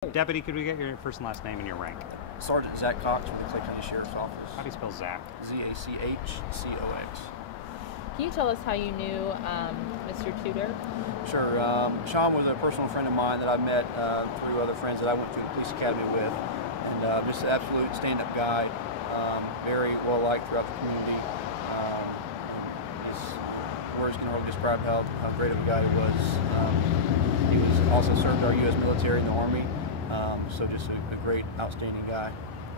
Deputy, could we get your first and last name and your rank? Sergeant Zach Cox with the Clay County Sheriff's Office. How do you spell Zach? Z-A-C-H-C-O-X. Can you tell us how you knew Mr. Tuder? Sure. Sean was a personal friend of mine that I met through other friends that I went through the police academy with, and just an absolute stand-up guy, very well-liked throughout the community. Words can hardly describe how great of a guy he was. He was also served our U.S. military in the Army, so just a great, outstanding guy.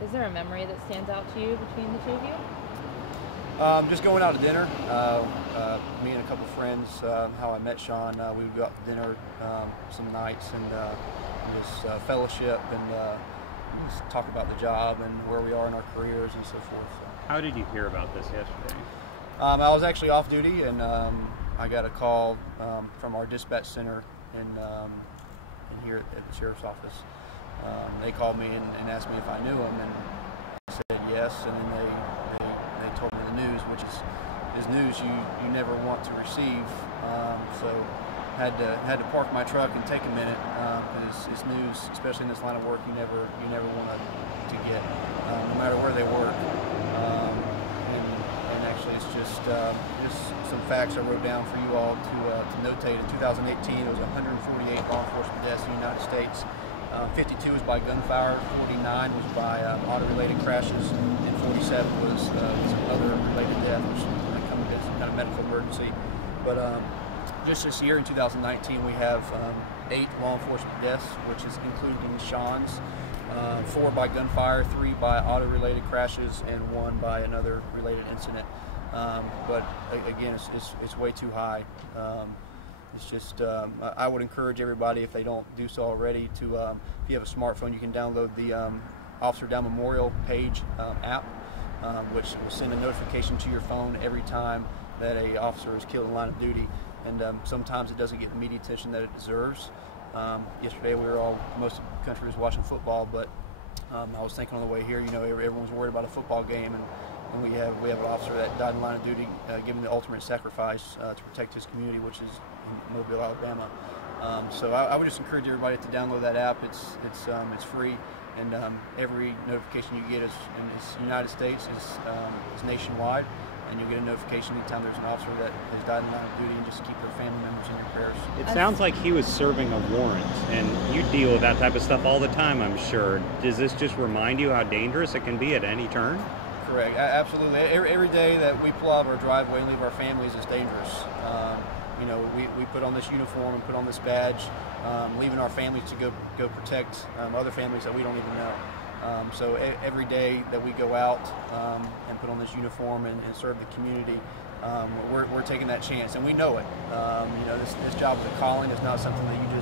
Is there a memory that stands out to you between the two of you? Just going out to dinner. Me and a couple friends, how I met Sean, we would go out to dinner some nights and just fellowship and just talk about the job and where we are in our careers and so forth. So. How did you hear about this yesterday? I was actually off duty, and I got a call from our dispatch center in here at the Sheriff's Office. They called me and asked me if I knew him, and I said yes, and then they told me the news, which is news you never want to receive. So had to park my truck and take a minute, because it's news, especially in this line of work, you never want to get, no matter where they work. Actually, it's just some facts I wrote down for you all to notate. In 2018, it was 148 law enforcement deaths in the United States. 52 was by gunfire, 49 was by auto-related crashes, and 47 was some other related death, which might come as some kind of medical emergency. But just this year, in 2019, we have 8 law enforcement deaths, which is including Sean's. 4 by gunfire, 3 by auto-related crashes, and 1 by another related incident. But again, it's way too high. It's just, I would encourage everybody, if they don't do so already, to, if you have a smartphone, you can download the Officer Down Memorial page app, which will send a notification to your phone every time that an officer is killed in line of duty. And sometimes it doesn't get the media attention that it deserves. Yesterday most of the country was watching football, but I was thinking on the way here, everyone's worried about a football game, and we have an officer that died in line of duty, giving the ultimate sacrifice to protect his community, which is in Mobile, Alabama. So I would just encourage everybody to download that app. It's free, and every notification you get is in the United States is nationwide. And you get a notification anytime there's an officer that has died in line of duty, and just keep their family members in your prayers. It sounds like he was serving a warrant, and you deal with that type of stuff all the time, I'm sure. Does this just remind you how dangerous it can be at any turn? Correct, absolutely. Every day that we pull out of our driveway and leave our families is dangerous. We put on this uniform and put on this badge, leaving our families to go protect other families that we don't even know. So every day that we go out and put on this uniform and serve the community, we're taking that chance, and we know it. This job is a calling. It's not something that you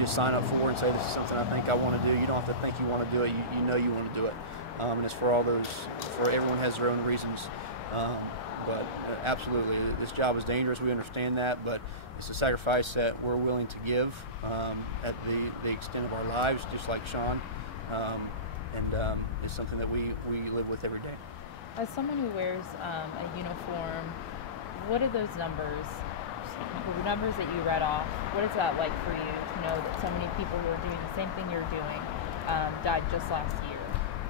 just sign up for and say, this is something I think I want to do. You don't have to think you want to do it. You know you want to do it, and it's for everyone has their own reasons. But absolutely, this job is dangerous. We understand that, but it's a sacrifice that we're willing to give at the extent of our lives, just like Sean. And it's something that we live with every day. As someone who wears a uniform, what are those numbers? The numbers that you read off, what is that like for you to know that so many people who are doing the same thing you're doing died just last year?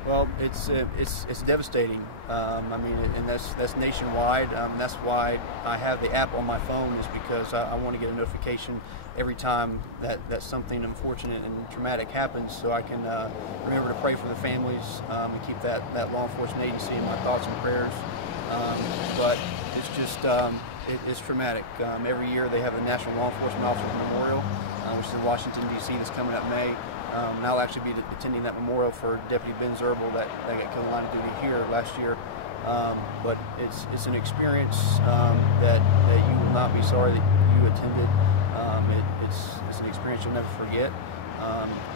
Well, it's devastating. And that's nationwide. That's why I have the app on my phone, is because I want to get a notification every time that something unfortunate and traumatic happens, so I can remember to pray for the families and keep that law enforcement agency in my thoughts and prayers. But it's just it's traumatic. Every year they have the National Law Enforcement Officer Memorial, which is in Washington, D.C. that's coming up May. And I'll actually be attending that memorial for Deputy Ben Zerbel that got killed in line of duty here last year. But it's an experience that you will not be sorry that you attended. It's an experience you'll never forget.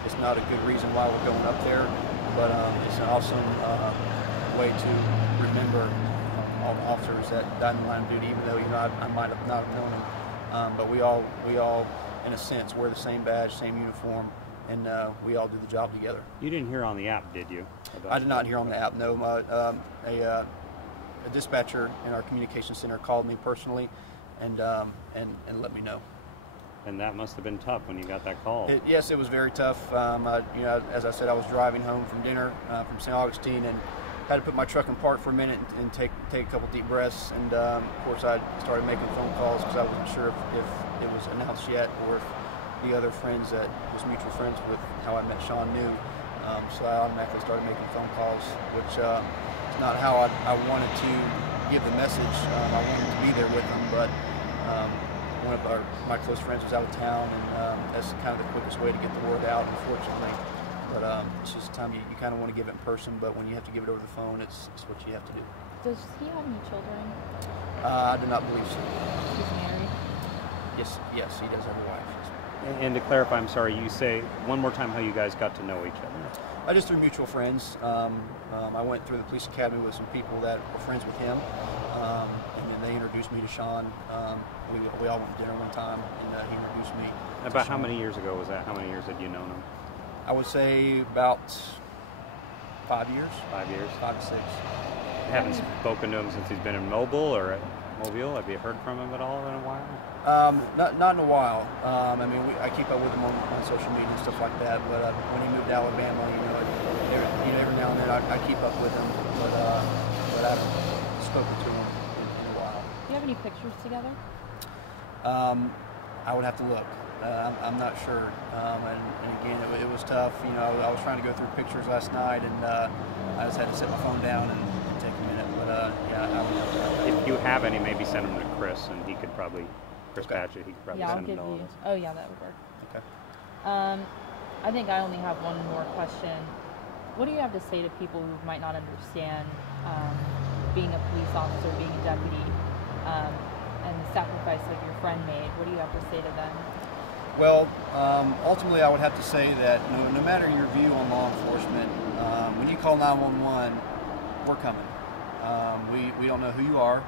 It's not a good reason why we're going up there, but it's an awesome way to remember all the officers that died in the line of duty, even though I might have not known them. But we all, in a sense, wear the same badge, same uniform, and we all do the job together. You didn't hear on the app, did you? I did not hear on the app, no. A dispatcher in our communication center called me personally and let me know. And that must have been tough when you got that call. Yes, it was very tough. As I said, I was driving home from dinner from St. Augustine and had to put my truck in park for a minute and take a couple deep breaths. And of course, I started making phone calls because I wasn't sure if it was announced yet or if the other friends that was mutual friends with how I met Sean knew. So I automatically started making phone calls, which is not how I wanted to give the message. I wanted to be there with them, but one of my close friends was out of town, and that's kind of the quickest way to get the word out, unfortunately. But it's just time you kind of want to give it in person, but when you have to give it over the phone, it's what you have to do. Does he have any children? I do not believe so. He's married? Yes, he does have a wife. And to clarify, I'm sorry, you say one more time how you guys got to know each other. Just through mutual friends. I went through the police academy with some people that were friends with him, and then they introduced me to Sean. We all went to dinner one time, and he introduced me. About how many years ago was that? How many years had you known him? I would say about 5 years. 5 years? 5 to 6. Haven't spoken to him since he's been in Mobile or at Mobile. Have you heard from him at all in a while? Not in a while. I keep up with him on social media and stuff like that. But when he moved to Alabama, every now and then I keep up with him. But I haven't spoken to him in a while. Do you have any pictures together? I would have to look. I'm not sure. And again, it was tough. I was trying to go through pictures last night, and I just had to set my phone down and take a minute. But I would have to. If you have any, maybe send them to Chris, and he could probably, Chris Patchett, he could probably I'll send them give to all you. of us. Oh yeah, that would work. Okay. I think I only have one more question. What do you have to say to people who might not understand being a police officer, being a deputy, and the sacrifice that your friend made? What do you have to say to them? Well, ultimately, I would have to say that no matter your view on law enforcement, when you call 911, we're coming. We don't know who you are.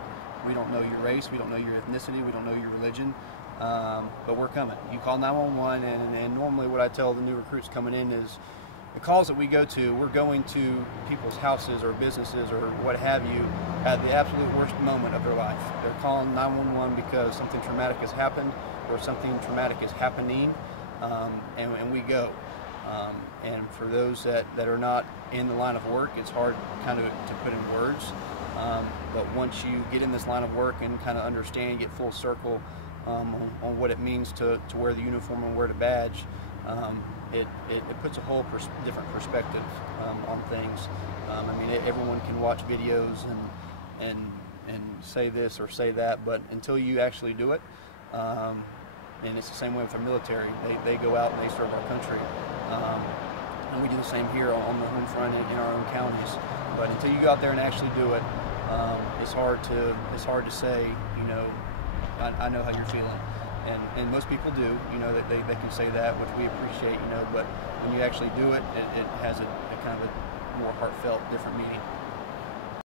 We don't know your race. We don't know your ethnicity. We don't know your religion. But we're coming. You call 911, and normally what I tell the new recruits coming in is the calls that we go to, we're going to people's houses or businesses or what have you at the absolute worst moment of their life. They're calling 911 because something traumatic has happened or something traumatic is happening, and we go. And for those that are not in the line of work, it's hard kind of to put in words. But once you get in this line of work and kind of understand, get full circle on what it means to wear the uniform and wear the badge, it puts a whole different perspective on things. Everyone can watch videos and say this or say that, but until you actually do it, and it's the same way with our military. They go out and they serve our country, and we do the same here on the home front in our own counties. But until you go out there and actually do it, it's hard to say. I know how you're feeling. And most people do, that they can say that, which we appreciate, but when you actually do it, it has a kind of a more heartfelt, different meaning.